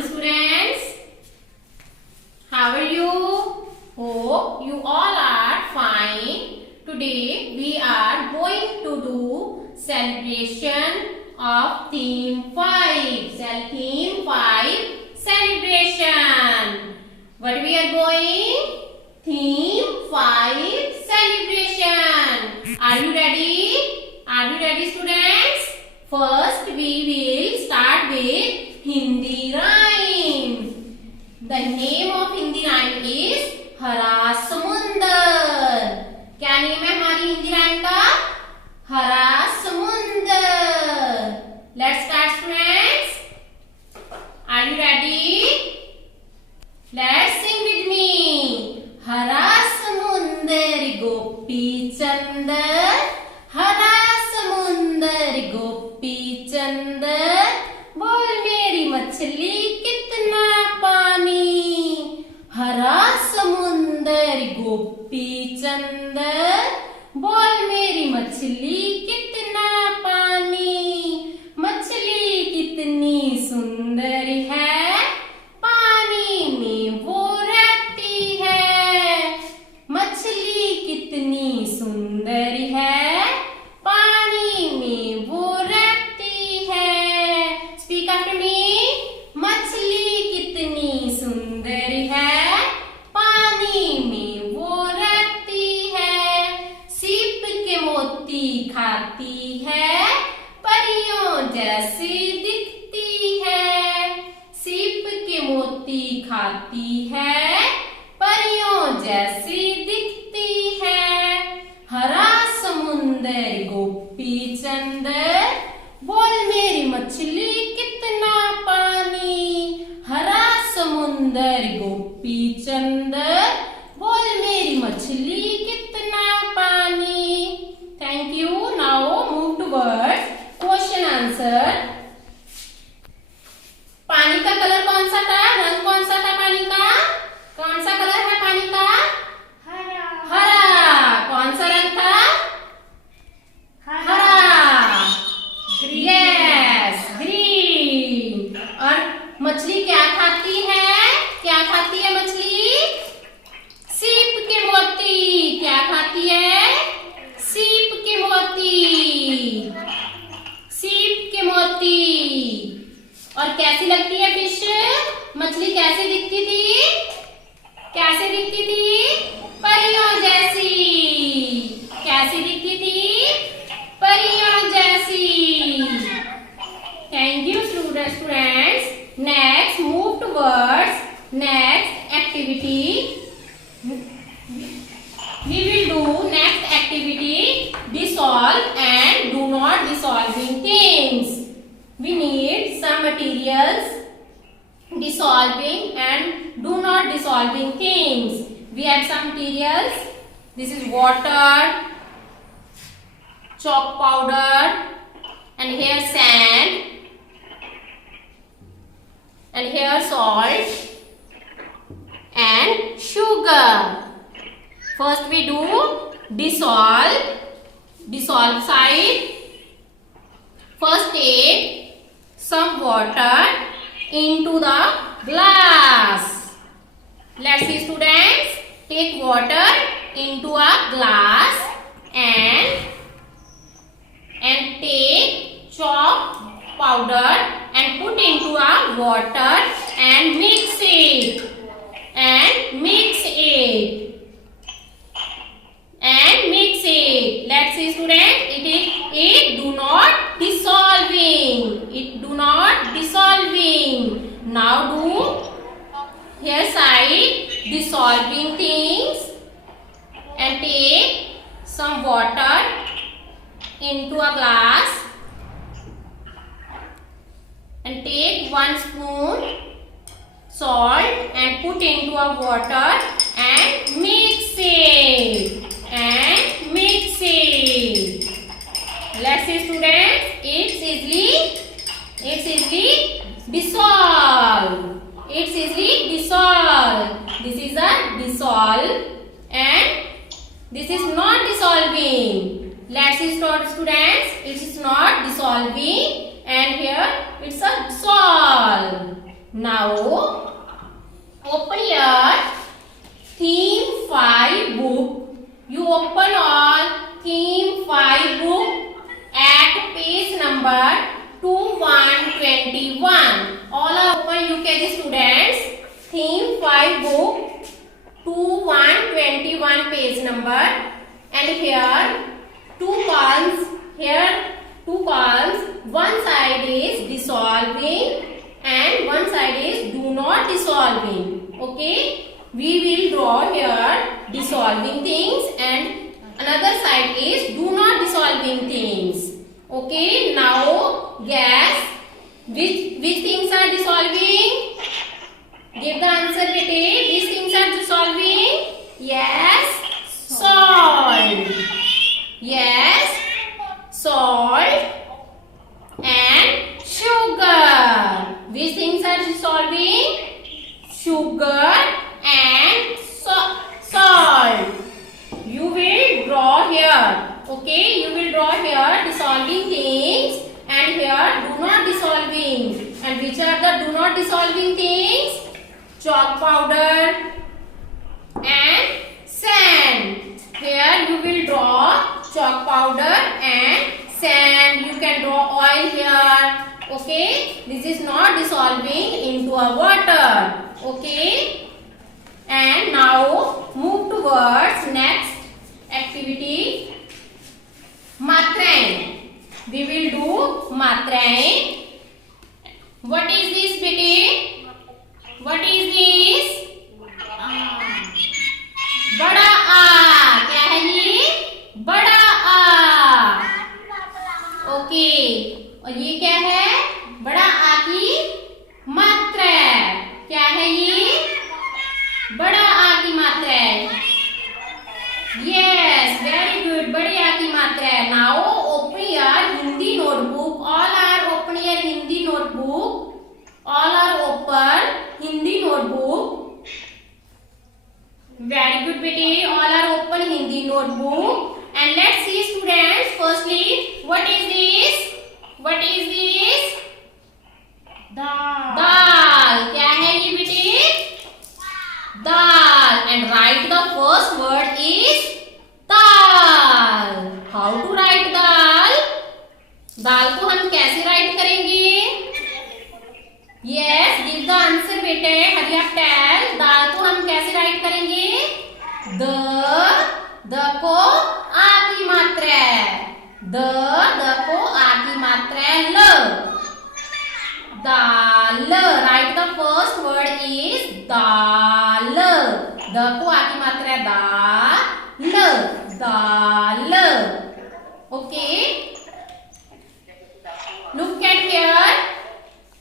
Students, how are you? Hope you all are fine. Today we are going to do celebration of theme 5. Theme 5 celebration. What we are going? Theme 5 celebration. Are you ready? Are you ready, students? First we will start with Hindi rhyme. The name of Hindi rhyme is हरा समुंदर. क्या name है हमारी Hindi rhyme का? हरा समुंदर. Let's start, students. Are you ready? Let's sing with me. हरा समुंदर गोपी चंदर, हरा समुंदर गोपी चंदर, बोल मेरी मछली कितना पानी. हरा समुंदर गोपी चंदर, बोल मेरी मछली कितना पानी. मछली कितनी सुंदर है, पानी में वो रहती है. मछली कितनी सुंदर है, पानी में वो रहती है. Speak after me. मछली कितनी सुंदर है, पानी में वो रहती है. सीप के मोती खाती है, परियों जैसी दिखती है. सीप के मोती खाती है, परियों जैसी दिखती है. हरा समुंदर गोपी चंदर, बोल मेरी मछली कितना पानी. हरा समुंदर गोपी चंदर, बोल मेरी मछली कितना पानी. Thank you. Now move towards question answer. पानी का कलर कौन सा था? रंग कौन सा था पानी का? कौन सा कलर है पानी का? हरा. हरा. कौन सा रंग था? हरा. Yes, green. और मछली क्या खाती है? क्या खाती है मछली? सीप के मोती. क्या खाती है? सीप के मोती. सीप के मोती. और कैसी लगती है फिश? मछली कैसी दिखती थी? कैसे दिखती थी? परियों जैसी. कैसी दिखती थी? परियों जैसी. Thank you students. Next move towards next activity. We will do next activity, dissolve and do not dissolving things. We need some materials, dissolving and do not dissolving things. We have some materials. This is water, chalk powder, and here sand, and here salt and sugar. First we do dissolve side. First take some water into the glass. Let's see, students. Take water into a glass and take chalk powder and put into a water and mix it. Let's see, students. It do not dissolving. Now do here side dissolving things and take some water into a glass and take 1 spoon salt and put into a water and mix it. Let's see, students. It's easily dissolve. This is a dissolve and this is not dissolving. Let's see, students. It is not dissolving and here it's a dissolve. Now open your theme 5 book. You open all theme 5 book at page number 2121. All are open UKG students. Theme 5 book 2121 page number. And here two columns. One side is dissolving and one side is do not dissolving. Okay, we will draw here dissolving things and another side is do not dissolving things. Okay, now guess which things are dissolving. Give the answer, bete. Which things are dissolving? Yes, salt. Yes, salt and sugar. Which things are dissolving? Sugar and salt. You will draw here. Okay, you will draw here dissolving things and here do not dissolving. And which are the do not dissolving things? Chalk powder and sand. Here you will draw chalk powder and sand. You can draw oil here. Okay, this is not dissolving into a water. Okay, and now move towards next activity. Matraएं. We will do matraएं. What is this, bete? What is this? बड़ा आ. क्या है ये? बड़ा आ. Okay, और ये क्या है? बड़ा आ की मात्रा. क्या है ये? बड़ा आ की मात्रा. Yes, very good. बड़े आ की मात्रा. Now open your Hindi notebook. All are open your Hindi notebook. All are open Hindi notebook. Very good, bete. All are open Hindi notebook. And let's see, students. Firstly, what is this? What is this? Dal. Dal. क्या है ये, bete? Dal. And write the first word is dal. How to write dal? दाल को हम कैसे right करेंगे? Yes, give the answer, बेटे. हरी आप tell. दाल को हम कैसे राइट करेंगे? द को आ की मात्रा है. द को आ की मात्रा है. ल. दाल. Right the first word is dal. द को आ की मात्रा है. दाल. Okay, look at here.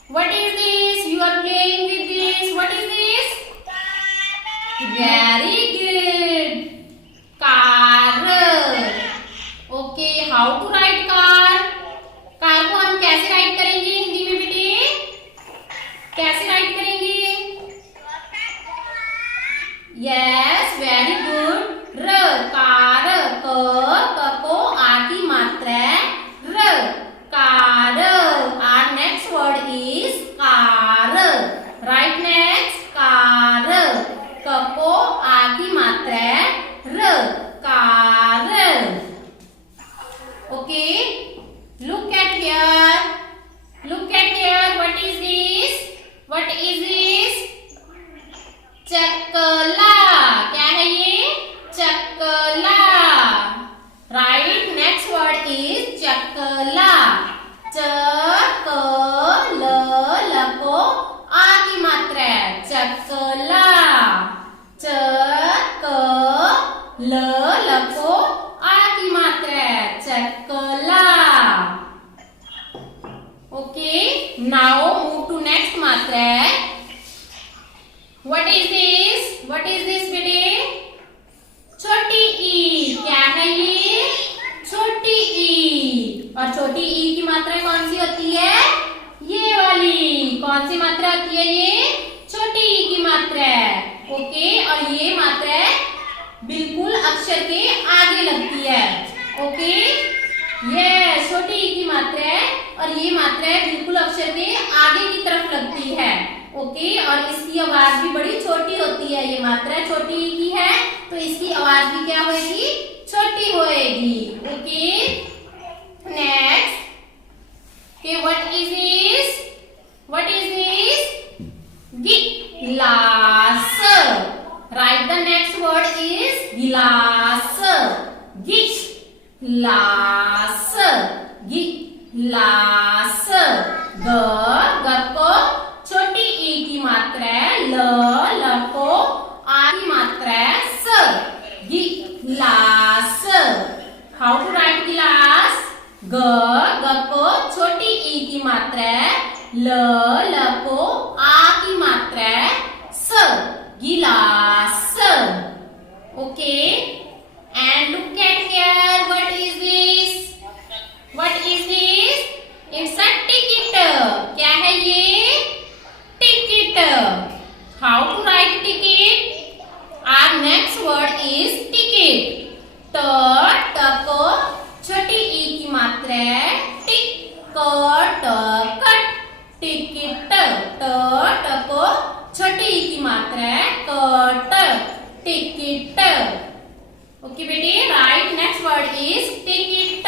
What is this? You are playing with this. What is this? Very good. Car. Okay, how to write car? Car को हम कैसे राइट करेंगे हिंदी में, बेटे? कैसे राइट करेंगे? Yes, very good. र. कार. क को आ की मात्रा है. र. Car. Our next word is car. Right next. Car. क को आ की मात्रा है. र. Car. Okay. Look at here. Look at here. What is this? What is this? चकला. क्या है ये? चकला. Right. Next word is चकला. ल को आ की मात्रा है. चकला. ल को आ की मात्रा है. चकला. Okay. Now move to next मात्रा. What is this? What is this, बेटे? छोटी ई. क्या है ये? छोटी ई. और छोटी ई की मात्रा कौन सी होती है? ये वाली. कौन सी मात्रा होती है ये? छोटी ई की मात्रा. ओके, और ये मात्रा बिल्कुल अक्षर के आगे लगती है. ओके, ये छोटी ई की मात्रा है और ये मात्रा बिल्कुल अक्षर के आगे की तरफ लगती है. ओके, और इसकी आवाज भी बड़ी छोटी होती है, ये मात्रा छोटी की है तो इसकी आवाज भी क्या होगी, छोटी होएगी। Okay, next, okay, what is this? Gilas. Write the next word is gilas. Gilas. Gilas. ग को छोटी ई की मात्रा है, ल को आ की मात्रा है, स। गिलास। हाउ टू राइट गिलास? ग को छोटी ई की मात्रा है, ल को आ की मात्रा है, स। गिलास। Okay, and look at here, what is this? It's a ticket. क्या है ये? Ticket. How to write ticket? Our next word is ticket. ट को छोटी ई की मात्रा है, टिक कट। टिकट। ट को छोटी ई की मात्रा है, कट। टिकट। ओके बेटी, right next word is ticket.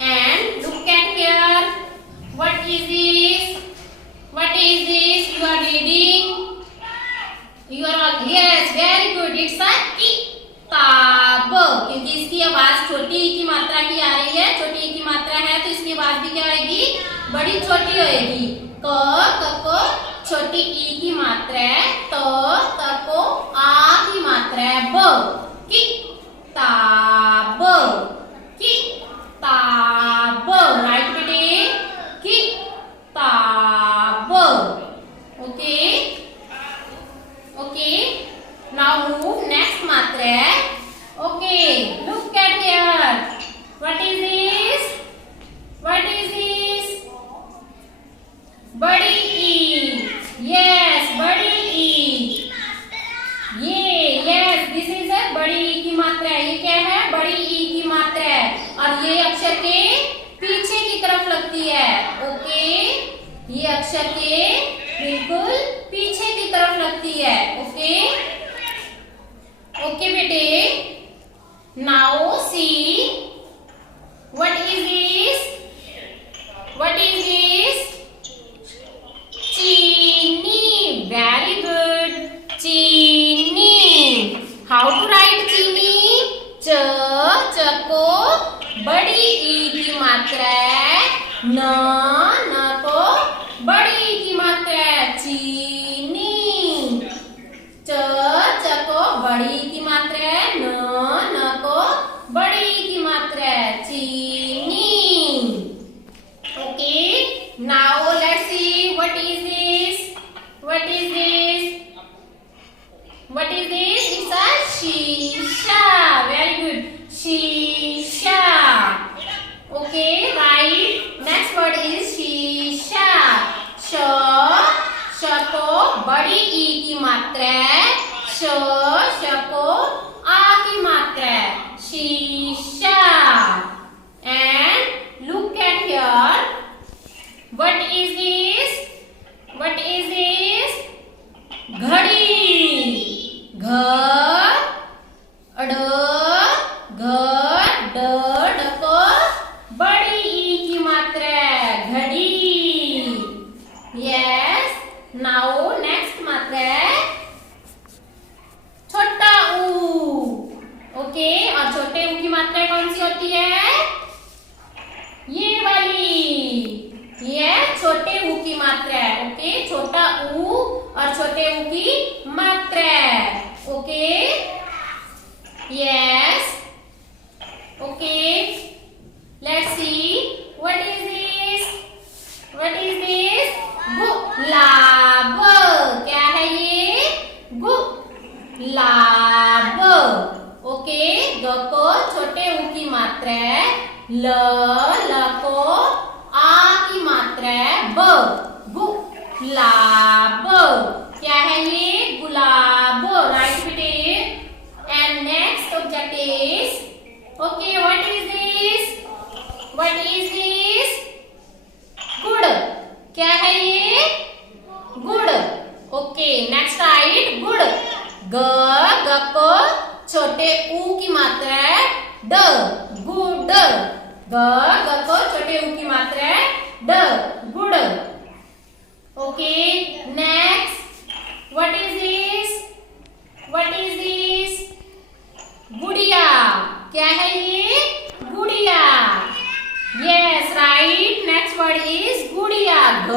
And look at here, what is this? You are reading. You are all, yes, very good. It's a किताब, क्योंकि इसकी आवाज छोटी की मात्रा की आ रही है, छोटी की मात्रा है तो इसकी आवाज भी क्या होगी, बड़ी छोटी होगी। क को छोटी ई की मात्रा है, त को आ की मात्रा है, ब। किताब। किताब। राइट बेटे, किताब। ओके, ओके, नाउ नेक्स्ट मात्रा है, okay, look at here, what is this? बड़ी ई, यस, बड़ी ई, ये, यस, दिस इज अ बड़ी ई की मात्रा है। ये क्या है? बड़ी ई की मात्रा है, और ये अक्षर के पीछे की तरफ लगती है। ओके, ये अक्षर के बिल्कुल पीछे की तरफ लगती है। ओके, ओके बेटे, now see, what is this? चीनी। वेरी गुड, चीनी। हाउ टू राइट चीनी? च को बड़ी ई की मात्रा है, न को बड़ी ई की मात्रा है, चीनी। च को बड़ी ई की मात्रा है, न को बड़ी ई की मात्रा है, चीनी। Okay, now let's see, what is this? It's a शीशा। वेरी गुड, शीशा। Okay, right, next word is शीशा। श को बड़ी ई की मात्रा है, श को आ की मात्रा है, शीशा। And look at here, what is this? घड़ी। ड को बड़ी ई की मात्रा है, घड़ी। यस, नाउ नेक्स्ट मात्रा है छोटा ऊ। ओके, और छोटे ऊ की मात्रा कौन सी होती है? ये वाली, ये छोटे ऊ की मात्रा है। ओके, छोटा ऊ और छोटे ऊ की मात्रा है। Okay, yes, okay, let's see, what is this? गुलाब। क्या है ये? गुलाब। ओके, ग को छोटे ऊ की मात्रा है, ल को आ की मात्रा है, ब। गुलाब। क्या है ये? गुलाब। राइट बेटे, and next object is, okay, what is this? गुड़। क्या है ये? गुड़। ग, ग को छोटे ऊ की मात्रा है ड, गुड। ग, ग को छोटे ऊ की मात्रा है ड, good. Okay, next, what is this? What is this? गुड़िया। क्या है ये? गुड़िया। Yes, right. Next word is गुड़िया। ग,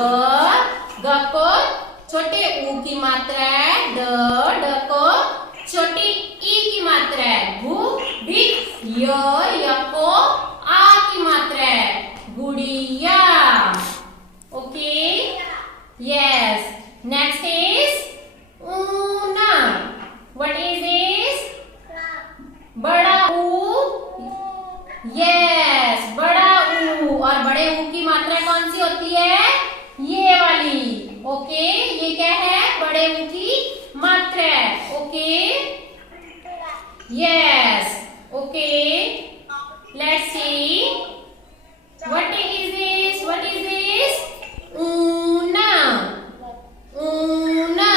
ग को छोटे ऊ की मात्रा है ड, ड को छोटी ई की मात्रा है गु, डी, य को आ की मात्रा है गुड़िया। Okay, yes. Next is Una. What is this? बड़ा ऊ। यस, बड़ा ऊ। और बड़े ऊ की मात्रा कौन सी होती है? ये वाली। ओके, ये क्या है? बड़े ऊ की मात्रा है। Okay, yes. Okay, let's see, what is this? What is this? Una. Una,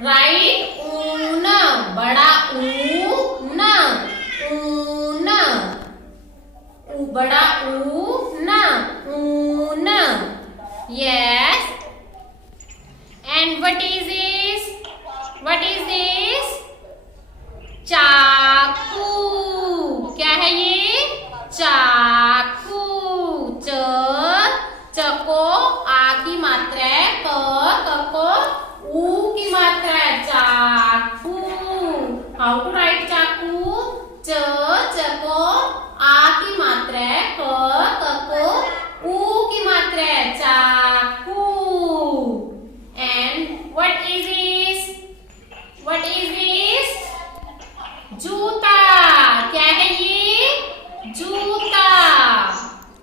right. Una, बड़ा ऊ ना, ऊना, बड़ा ऊ ना, Una. Yes. And what is this? What is this? चाकू। क्या है ये? चाकू। च, च को आ की मात्रा है क को ऊ की मात्रा है चाकू। हाउ टू राइट चाकू? च को आ की मात्रा है क को ऊ की मात्रा है चाकू। And what is this? What is this? जूता। क्या है ये? जूता।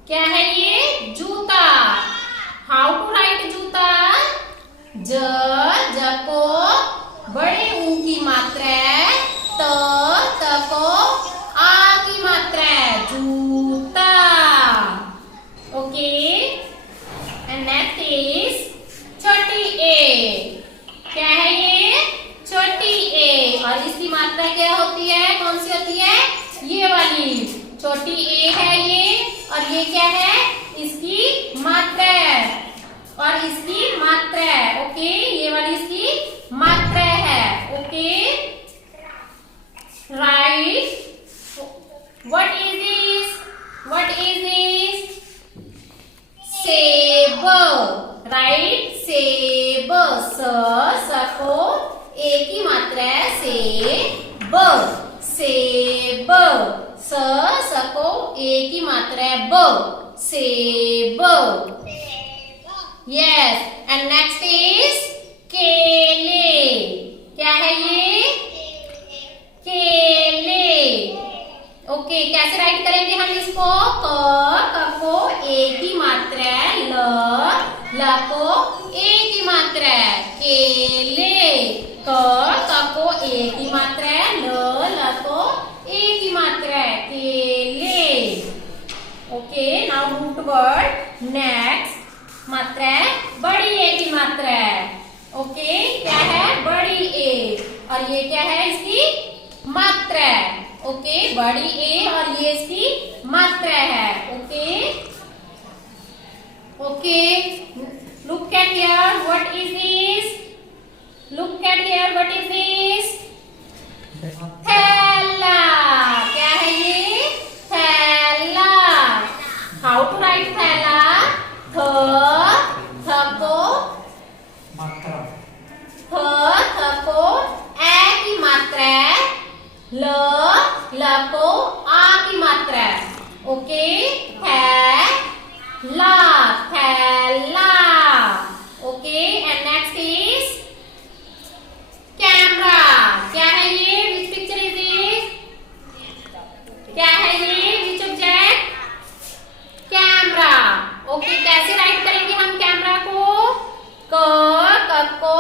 क्या है ये? जूता। हाउ टू राइट जूता? ज, ज को बड़े ऊ की मात्रा है त को आ की मात्रा है जूता। ओके, एंड नेक्स्ट इज छोटी ए। क्या है ये? छोटी ए। और इसकी मात्रा क्या होती है? कौन सी होती है? ये वाली छोटी ए है ये। और ये क्या है? इसकी मात्रा है। और इसकी मात्रा है। ओके, ये वाली इसकी मात्रा है। Okay, right. What is this? What is this? सेब। राइट, सेब। स को ए की मात्रा है सेब, सेब। स को ए की मात्रा है ब, सेब। यस, एंड नेक्स्ट इज केले। क्या है ये? केले। ओके, कैसे राइट करेंगे हम इसको? क को ए की मात्रा है ल को ए की मात्रा है केले। क को ए की मात्रा है ल को ए की मात्रा है केले। Okay, now move toward next. मात्रा है बड़ी ए की मात्रा है। ओके, क्या है? बड़ी ए। और ये क्या है? इसकी मात्रा है। ओके, बड़ी ए और ये इसकी मात्रा है। Okay, okay, look at here, what is this? Look at here, what is this? थैला। क्या है ये? थैला। हाउ टू राइट थैला? थ को ए की मात्रा है ल को आ की मात्रा है। ओके, थैला, थैला। Okay, and next is camera. क्या है ये? Which picture is this? क्या है ये? Which object? कैमरा। ओके, कैसे राइट करेंगे हम कैमरा को? क को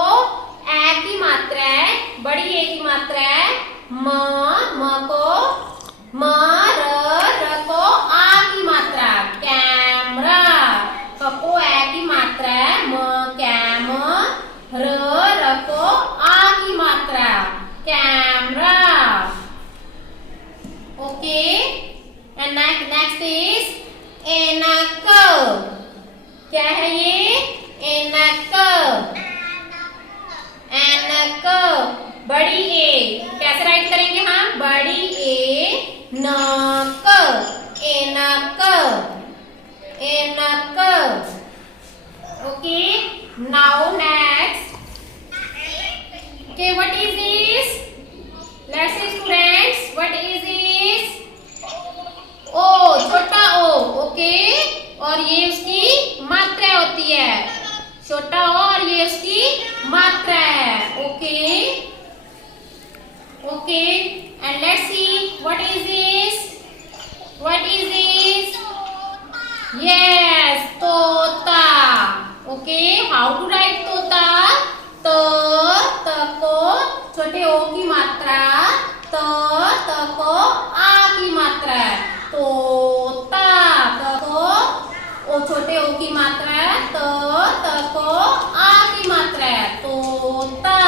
ए की मात्रा है बड़ी ए की मात्रा है म को म र को आ की मात्रा कैमरा। क को ए की मात्रा है म कैम र को आ की मात्रा Okay, what is this? Let's see students, what is this? ओ, छोटा ओ, ओके, और ये उसकी मात्रा होती है, छोटा ओ और ये उसकी मात्रा है, okay, okay, and let's see what is this, what is this? Yes, तोता, ओके, हाउ टू राइट तोता? त को छोटे ओ की मात्रा, त को आ की मात्रा है, तोता, त को ओ छोटे ओ की मात्रा है, त को आ की मात्रा है, तोता,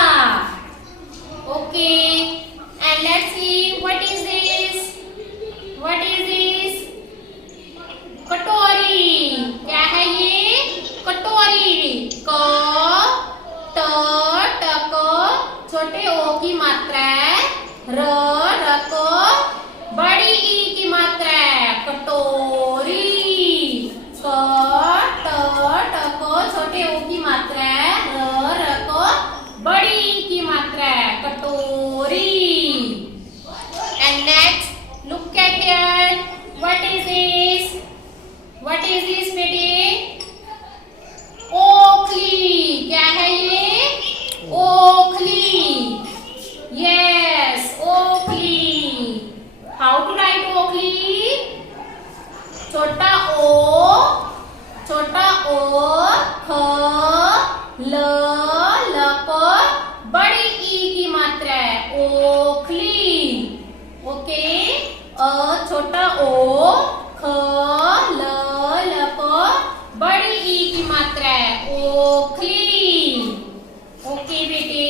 okay, and let's see what is this, what is this? कटोरी, क्या है ये? कटोरी, क को छोटे ओ की मात्रा है, र को बड़ी ई की मात्रा है, कटोरी, क को छोटे ओ की मात्रा है, र को बड़ी ई की मात्रा है, कटोरी, and next look at here, what is this, what is this बेटे? ओखली, क्या है ये? ओखली, यस, ओखली, हाउ टू राइट ओखली? छोटा ओ, ख, ल को बड़ी ई की मात्रा है, ओखली, ओके, छोटा ओ, ख, ल को बड़ी ई की मात्रा है, ओखली, ओके बेटे,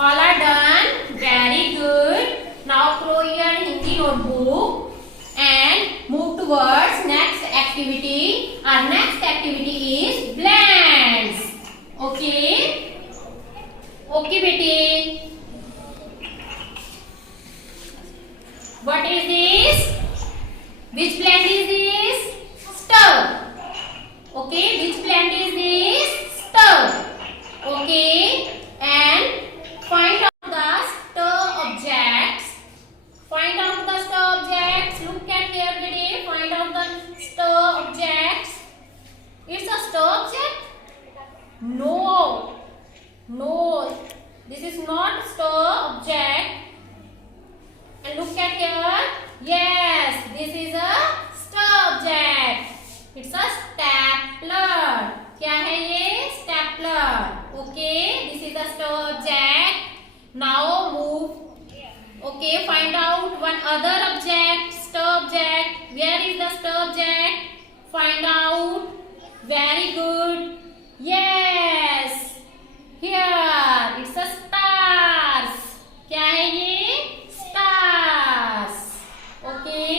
all are done, very good. Now throw your Hindi notebook and move towards next activity. Our next activity is blends, okay, okay bete, what is this? Which blend is this? Stir, okay, which blend is this? Stir, okay, and find out the stir objects. Find out the stir objects. Look at here, today. Find out the stir objects. It's a stir object? No. No. This is not stir object. And look at here. Yes, this is a stir object. It's a stapler. क्या है ये? Stapler. Okay, this is the stir object. Now move. Okay, find out one other object, stir object. Where is the stir object? Find out. Very good. Yes. Here. It's a stars. क्या है ये? Stars. Okay.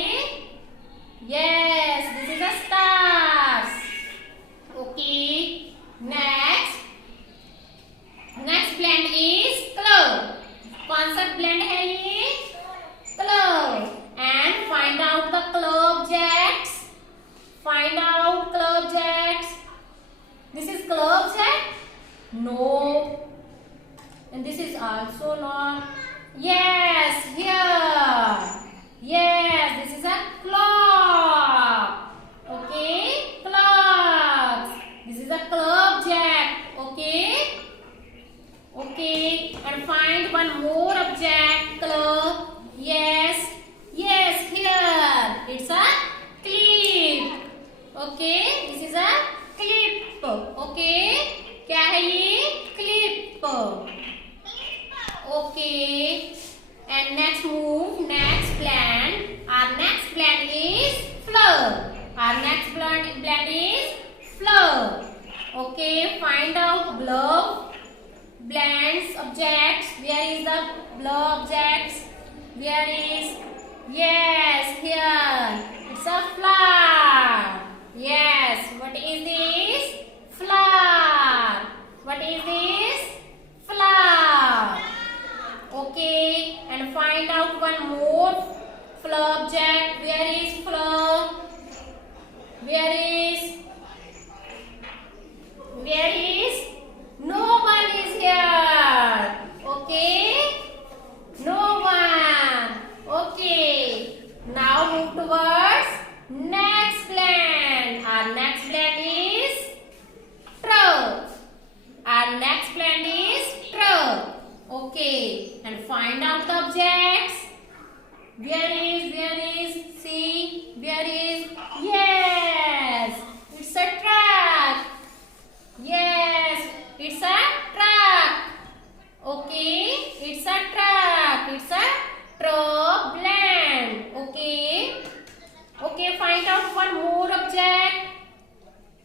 Yes, this is a stars. Okay. Next. Next blend is club. कौन सा blend है ये? Club. And find out the club objects. Find out club objects. This is club object? No. And this is also not. Yes, here. Yes, this is a clock. Okay, clocks. This is a club object. Okay. Okay, and find one more object, club. Yes, yes, here. It's a clip. Okay, this is a clip. Okay, क्या है ये? Clip. Okay, and next move, next blend. Our next blend is flour. Our next blend is flour. Okay, find out glove. Blends objects. Where is the blur objects? Where is? Yes, here. It's a flower. Yes. What is this? Flower. What is this? Flower. Okay. And find out one more flower object. Where is flower? Where is? Where is? No one is here. next plant is truck. Okay, and find out the objects. Where is, see, where is, yes, it's a truck. Yes, it's a truck. Okay, it's a truck. It's a truck plant. Okay. Okay, find out one more object.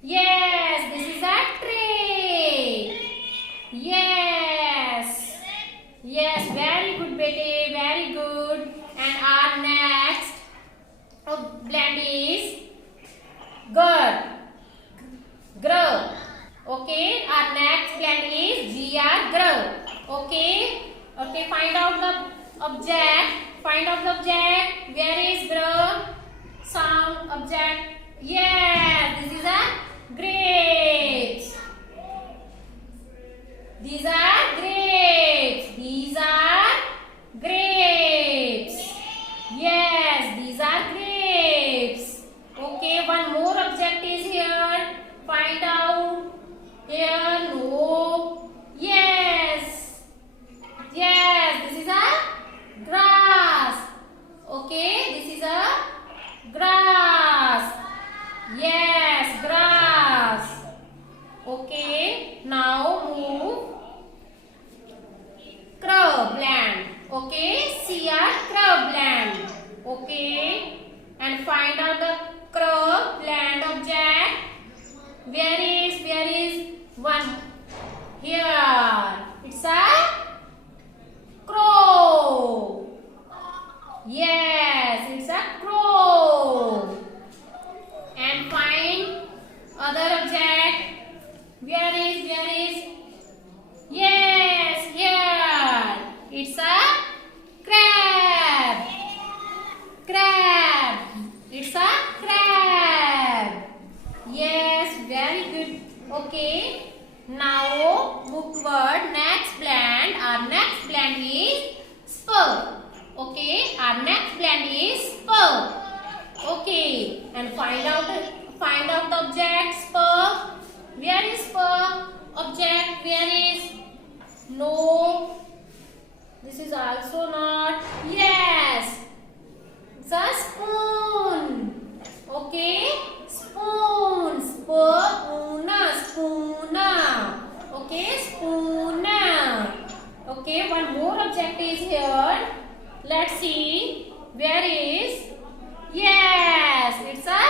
Yes, this is a tray. Yes. Yes, very good, Bete. Very good. And our next plant is girl. Grow. Okay, our next plant is grow. Okay. Okay, find out the object. Find out the object. Where is grow? Sound object. Yes, this is a grapes. These are grapes. These are grapes. Yes, these are grapes. Okay, one more object is here. Find out. Here, no. Yes. Yes, this is a grass. Okay, this is a grass. Yes, grass. Okay, now move crab plant. Okay, see a crab plant. Okay, and find out the crab plant object. Where is one? Here. It's a crow. Yes, it's a crow. And find other object. Where is? Yes, here. It's a crab. Crab. It's a crab. Yes, very good. Okay. Now move toward next plant. Our next plant is spur. Okay, our next plant is spur. Okay, and find out the object spur. Where is spur? Object, where is? No. This is also not. Yes. It's a spoon. Okay. Spoon. Spoon. Okay. Spoon. Okay. One more object is here. Let's see. Where is? Yes. It's a